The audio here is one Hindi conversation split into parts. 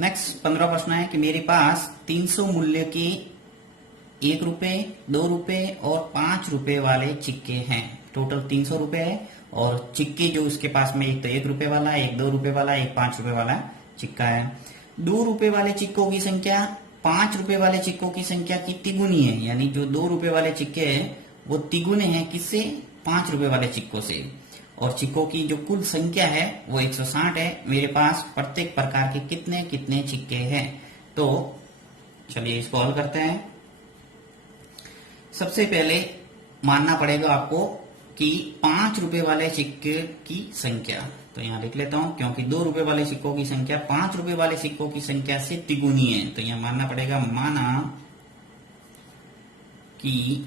नेक्स्ट 15 प्रश्न है कि मेरे पास 300 मूल्य के 1 रुपए, 2 रुपए और 5 रुपए वाले सिक्के हैं। टोटल 300 रुपए है और सिक्के जो उसके पास में एक तो 1 रुपए वाला, एक 2 रुपए वाला, एक 5 रुपए वाला सिक्का है। 2 रुपए वाले सिक्कों की संख्या 5 रुपए वाले सिक्कों की संख्या की तिगुनी है, यानी जो 2 रुपए वाले सिक्के हैं वो तिगुने हैं किससे? 5 रुपए वाले सिक्कों से। और सिक्कों की जो कुल संख्या है वो 160 है। मेरे पास प्रत्येक प्रकार के कितने कितने सिक्के हैं? तो चलिए इसको हल करते हैं। सबसे पहले मानना पड़ेगा आपको कि 5 रुपए वाले सिक्के की संख्या, तो यहां लिख लेता हूं, क्योंकि 2 रुपए वाले सिक्कों की संख्या 5 रुपए वाले सिक्कों की संख्या से तिगुनी है, तो यहां मानना पड़ेगा, माना कि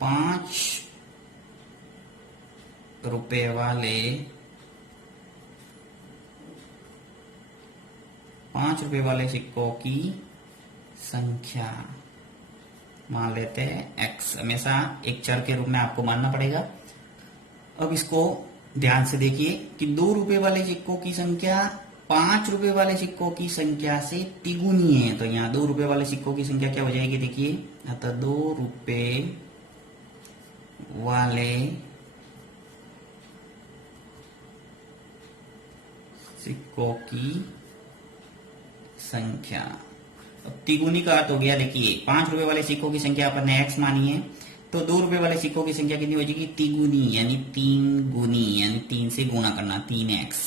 5 रुपए वाले 5 रुपए वाले सिक्कों की संख्या मान लेते हैं x। हमेशा एक चर के रूप में आपको मानना पड़ेगा। अब इसको ध्यान से देखिए कि 2 रुपए वाले सिक्कों की संख्या 5 रुपए वाले सिक्कों की संख्या से तिगुनी है, तो यहाँ 2 रुपए वाले सिक्कों की संख्या क्या हो जाएगी? देखिए, अतः 2 रुपए वाले सिक्कों की संख्या, अब तिगुनी का अर्थ हो गया, देखिए 5 रुपए वाले सिक्कों की संख्या अपन ने x मानी है, तो 2 रुपए वाले सिक्कों की संख्या कितनी हो जाएगी? तिगुनी, यानी 3 गुनी, यानी 3 से गुणा करना, 3x।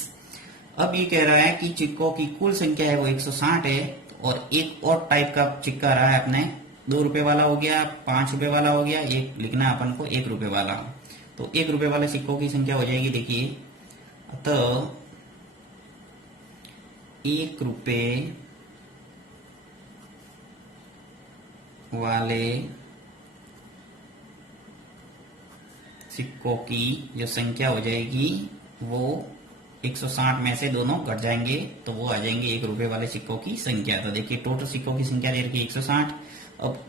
अब ये कह रहा है कि सिक्कों की कुल संख्या है वो 160 है, और एक और टाइप का सिक्का रहा है अपने, 2 रुपए वाला हो गया, 5 रुपए वाला हो गया, एक लिखना है अपन को 1 रुपए वाला। तो 1 रुपए वाले सिक्कों की संख्या हो जाएगी, देखिए, तो 1 रुपए वाले सिक्कों की जो संख्या हो जाएगी वो 160 में से दोनों घट जाएंगे, तो वो आ जाएंगे 1 रुपए वाले सिक्कों की संख्या। तो देखिए टोटल सिक्कों की संख्या दे रखी है 160। अब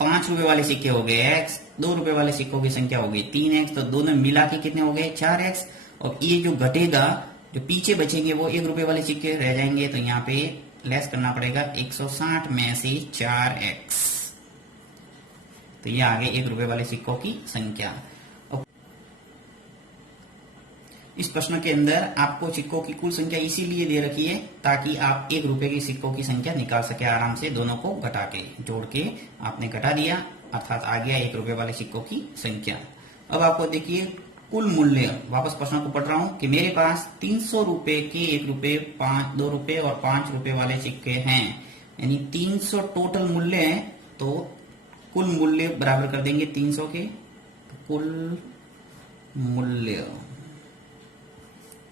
5 रुपए वाले सिक्के हो गए x, 2 रुपए वाले सिक्कों की संख्या हो गई 3x, तो दोनों मिला के कितने हो गए? 4x। और ये जो घटेगा, जो पीछे बचेंगे वो 1 रुपए वाले सिक्के रह जाएंगे, तो यहाँ पे लेस करना पड़ेगा 160 में से 4x, तो ये आगे 1 रुपए वाले सिक्कों की संख्या। अब इस प्रश्न के अंदर आपको सिक्कों की कुल संख्या इसीलिए दे रखी है ताकि आप 1 रुपए के सिक्कों की संख्या निकाल सके आराम से, दोनों को घटा के, जोड़ के आपने घटा दिया, अर्थात आ गया 1 रुपए वाले सिक्कों की संख्या। अब आपको देखिए कुल मूल्य, वापस प्रश्न को पढ़ रहा हूं कि मेरे पास 300 रुपए के 1 रुपए, 2 रुपए और 5 रुपए वाले सिक्के हैं, यानी 300 टोटल मूल्य है, तो कुल मूल्य बराबर कर देंगे 300 के, तो कुल मूल्य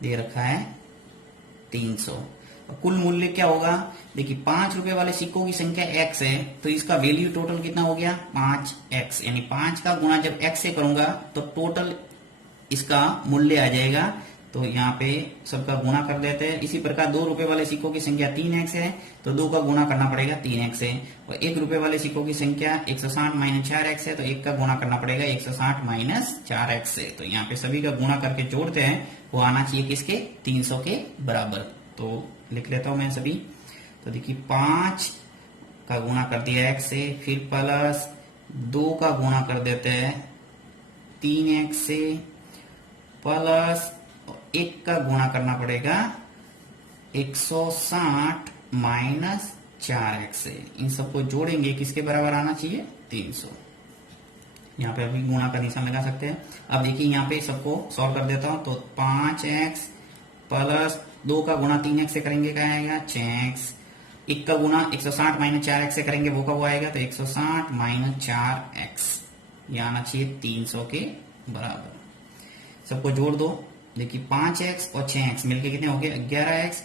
दे रखा है 300। कुल मूल्य क्या होगा? देखिए 5 रुपए वाले सिक्कों की संख्या x है, तो इसका वैल्यू टोटल कितना हो गया? 5x, यानी 5 का गुणा जब x से करूंगा तो टोटल इसका मूल्य आ जाएगा, तो यहाँ पे सबका गुणा कर देते हैं। इसी प्रकार 2 रुपए वाले सिक्कों की संख्या 3x है, तो 2 का गुणा करना पड़ेगा 3x से। और 1 रुपए वाले सिक्कों की संख्या 160 माइनस 4x है, तो 1 का गुणा करना पड़ेगा 160 माइनस 4x से। तो यहाँ पे सभी का गुणा करके जोड़ते हैं, वो आना चाहिए किसके? 300 के बराबर। तो लिख लेता हूं मैं सभी। तो देखिए 5 का गुणा कर दिया x से, फिर प्लस 2 का गुणा कर देते हैं 3x से, प्लस 1 का गुणा करना पड़ेगा 160 माइनस 4x से। इन सबको जोड़ेंगे, किसके बराबर आना चाहिए? 300। यहाँ पे अभी गुणा का निशान लगा सकते हैं। अब देखिए यहाँ पे सबको सॉल्व कर देता हूं, तो 5x प्लस 2 का गुणा 3x से करेंगे, क्या आएगा? 6x। 1 का गुणा 160 माइनस 4x से करेंगे, वो कब आएगा? तो 160 माइनस 4x, ये आना चाहिए 300 के बराबर। सबको जोड़ दो, देखिए 5x और 6x मिलके कितने हो गए? 11x,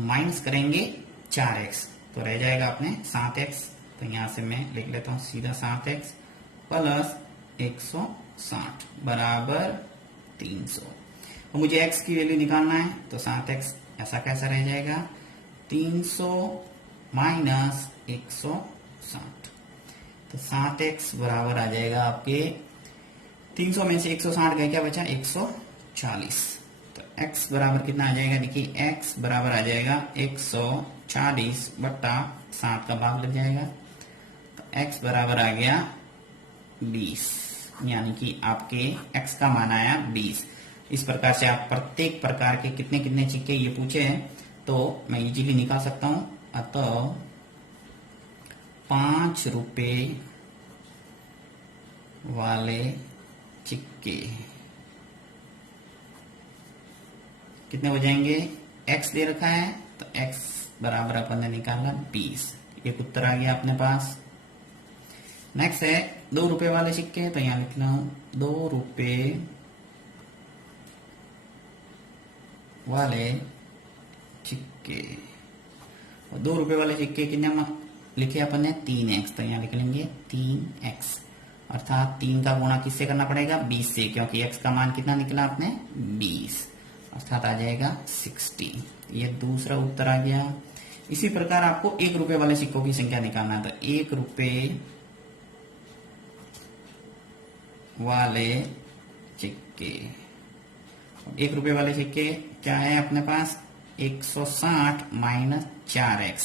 माइनस करेंगे 4x, तो रह जाएगा अपने 7x। तो यहां से मैं लिख लेता हूं सीधा 7x प्लस 160 बराबर 300। और मुझे x की वैल्यू निकालना है, तो 7x ऐसा कैसा रह जाएगा? 300 माइनस 160, तो 7x बराबर आ जाएगा आपके 300 में से 160 गए, क्या बचा? 140। तो x बराबर कितना आ जाएगा, देखिए x बराबर आ जाएगा 140 बट्टा 60 का भाग लग जाएगा, तो x बराबर आ गया 20, यानी कि आपके x का मान आया 20। इस प्रकार से आप प्रत्येक प्रकार के कितने कितने सिक्के ये पूछे हैं तो मैं इजीली निकाल सकता हूं। अतः 5 रुपए वाले सिक्के कितने हो जाएंगे, x दे रखा है तो x बराबर अपन ने निकाला 20, एक उत्तर आ गया अपने पास। नेक्स्ट है 2 रुपए वाले सिक्के, तो यहां लिख रहा हूं 2 रुपए वाले सिक्के। 2 रुपए वाले सिक्के कितने लिखे अपन ने 3x, तो यहां लिख लेंगे 3x, अर्थात 3 का गुणा किससे करना पड़ेगा 20 से, क्योंकि x का मान कितना निकला आपने 20, अर्थात आ जाएगा 60। ये दूसरा उत्तर आ गया। इसी प्रकार आपको 1 रुपए वाले सिक्कों की संख्या निकालना है, तो 1 रुपए वाले सिक्के, 1 रुपए वाले सिक्के क्या है अपने पास 160 माइनस 4x,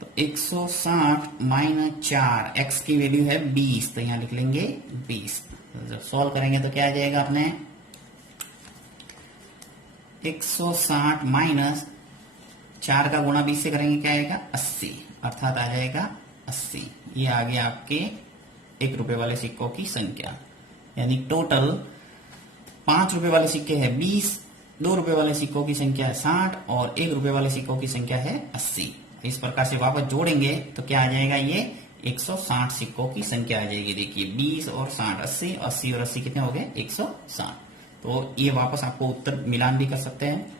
तो 160 माइनस 4, x की वैल्यू है 20, तो यहां लिख लेंगे 20। जब सॉल्व करेंगे तो क्या आ जाएगा अपने 160 माइनस 4 का गुणा 20 से करेंगे क्या आएगा 80, अर्थात आ जाएगा 80। ये आ गया आपके 1 रुपए वाले सिक्कों की संख्या, यानी टोटल 5 रुपए वाले सिक्के है 20, 2 रुपए वाले सिक्कों की संख्या है 60 और 1 रुपए वाले सिक्कों की संख्या है 80। इस प्रकार से वापस जोड़ेंगे तो क्या आ जाएगा, ये 160 सिक्कों की संख्या आ जाएगी। देखिए 20 और 60, 80 और 80 कितने हो गए 160। तो ये वापस आपको उत्तर मिलान भी कर सकते हैं।